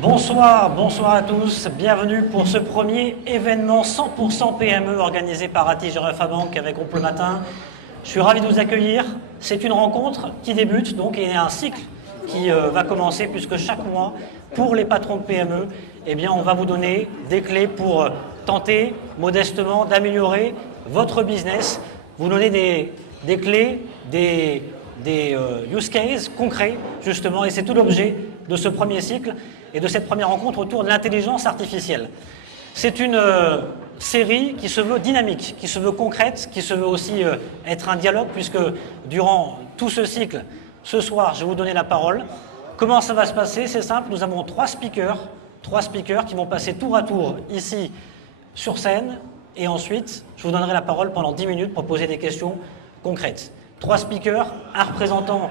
Bonsoir, bonsoir à tous. Bienvenue pour ce premier événement 100% PME organisé par Attijari Fabank avec Groupe Le Matin. Je suis ravi de vous accueillir. C'est une rencontre qui débute donc et un cycle qui va commencer puisque chaque mois, pour les patrons de PME, eh bien, on va vous donner des clés pour tenter modestement d'améliorer votre business. Vous donner des clés, des use cases concrets justement, et c'est tout l'objet de ce premier cycle et de cette première rencontre autour de l'intelligence artificielle. C'est une série qui se veut dynamique, qui se veut concrète, qui se veut aussi être un dialogue, puisque durant tout ce cycle, ce soir, je vais vous donner la parole. Comment ça va se passer? C'est simple, nous avons trois speakers qui vont passer tour à tour ici sur scène, et ensuite, je vous donnerai la parole pendant 10 minutes pour poser des questions concrètes. Trois speakers, un représentant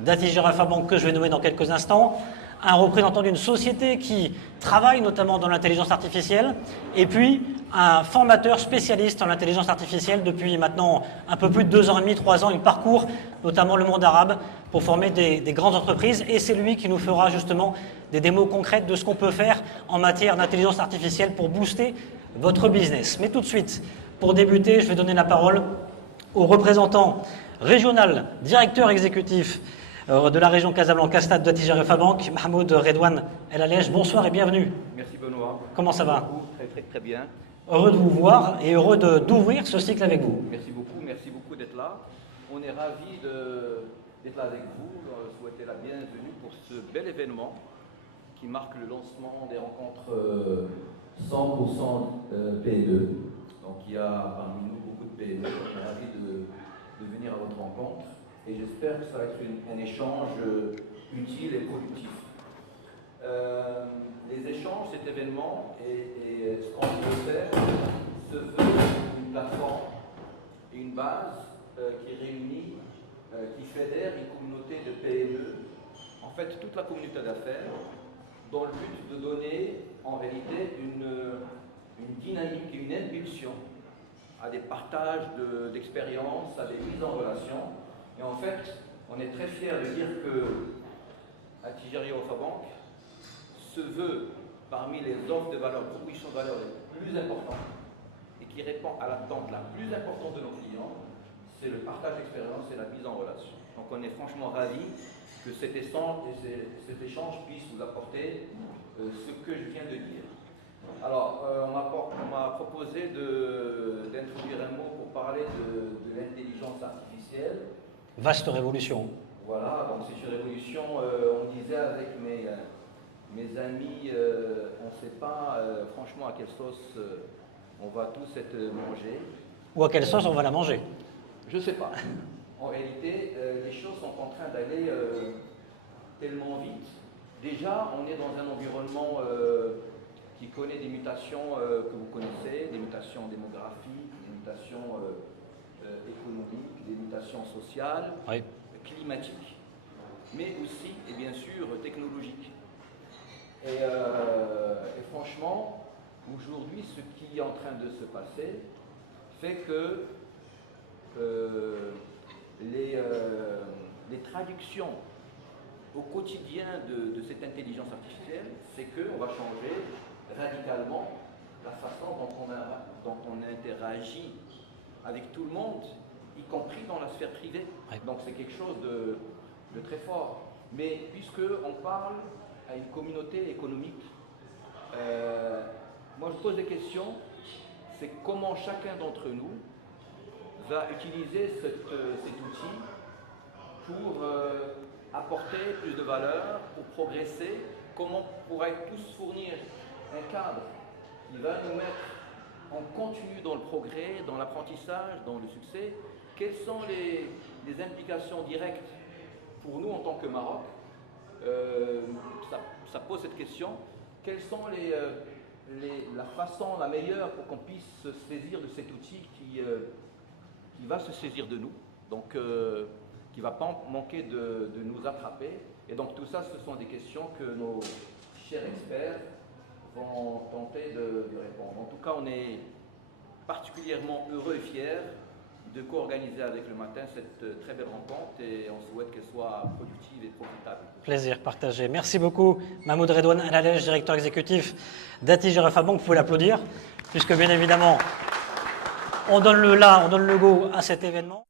d'Attijari Fabank que je vais nommer dans quelques instants, un représentant d'une société qui travaille notamment dans l'intelligence artificielle, et puis un formateur spécialiste en intelligence artificielle depuis maintenant un peu plus de 2 ans et demi, 3 ans. Il parcourt notamment le monde arabe pour former des grandes entreprises, et c'est lui qui nous fera justement des démos concrètes de ce qu'on peut faire en matière d'intelligence artificielle pour booster votre business. Mais tout de suite, pour débuter, je vais donner la parole au représentant régional, directeur exécutif de la région Casablanca-Stade d'Attijari Fabank, Mahmoud Redouane El Alej. Bonsoir et bienvenue. Merci Benoît. Comment ça va? Très bien. Heureux de vous voir et heureux d'ouvrir ce cycle avec vous. Merci beaucoup d'être là. On est ravis d'être là avec vous, souhaiter la bienvenue pour ce bel événement qui marque le lancement des rencontres 100% PME. Donc il y a parmi nous beaucoup de PME. On est ravis de venir à votre rencontre. Et j'espère que ça va être un échange utile et productif. Les échanges, cet événement et ce qu'on veut faire se veut une plateforme et une base qui réunit, qui fédère une communauté de PME, en fait toute la communauté d'affaires, dans le but de donner en réalité une dynamique et une impulsion à des partages d'expériences, à des mises en relation. Et en fait, on est très fiers de dire que Attijari Fabank se veut parmi les offres de valeur, propositions de valeur les plus importantes et qui répond à l'attente la plus importante de nos clients, c'est le partage d'expérience et la mise en relation. Donc on est franchement ravis que cet échange puisse vous apporter ce que je viens de dire. Alors, on m'a proposé d'introduire un mot pour parler de l'intelligence artificielle. Vaste révolution. Voilà, donc c'est une révolution, on disait avec mes amis, on ne sait pas franchement à quelle sauce on va tous être mangés. Ou à quelle sauce on va la manger? Je ne sais pas. En réalité, les choses sont en train d'aller tellement vite. Déjà, on est dans un environnement qui connaît des mutations que vous connaissez, des mutations démographiques, des mutations économiques, des mutations sociales, oui, climatiques, mais aussi, et bien sûr, technologiques. Et franchement, aujourd'hui, ce qui est en train de se passer fait que les traductions au quotidien de cette intelligence artificielle, c'est qu'on va changer radicalement la façon dont on interagit avec tout le monde, y compris dans la sphère privée. Oui. Donc c'est quelque chose de très fort. Mais puisqu'on parle à une communauté économique, moi je pose des questions, c'est comment chacun d'entre nous va utiliser cet outil pour apporter plus de valeur, pour progresser, comment on pourrait tous fournir un cadre qui va nous mettre en continu dans le progrès, dans l'apprentissage, dans le succès. Quelles sont les implications directes pour nous en tant que Maroc? Ça pose cette question. Quelles sont la façon la meilleure pour qu'on puisse se saisir de cet outil qui va se saisir de nous, donc qui ne va pas manquer de nous attraper. Et donc tout ça, ce sont des questions que nos chers experts vont tenter de répondre. En tout cas, on est particulièrement heureux et fiers de co-organiser avec le matin cette très belle rencontre et on souhaite qu'elle soit productive et profitable. Plaisir partagé. Merci beaucoup Mahmoud Redouane Alalej, directeur exécutif d'Atige RFA Bank. Vous pouvez l'applaudir puisque bien évidemment on donne le go à cet événement.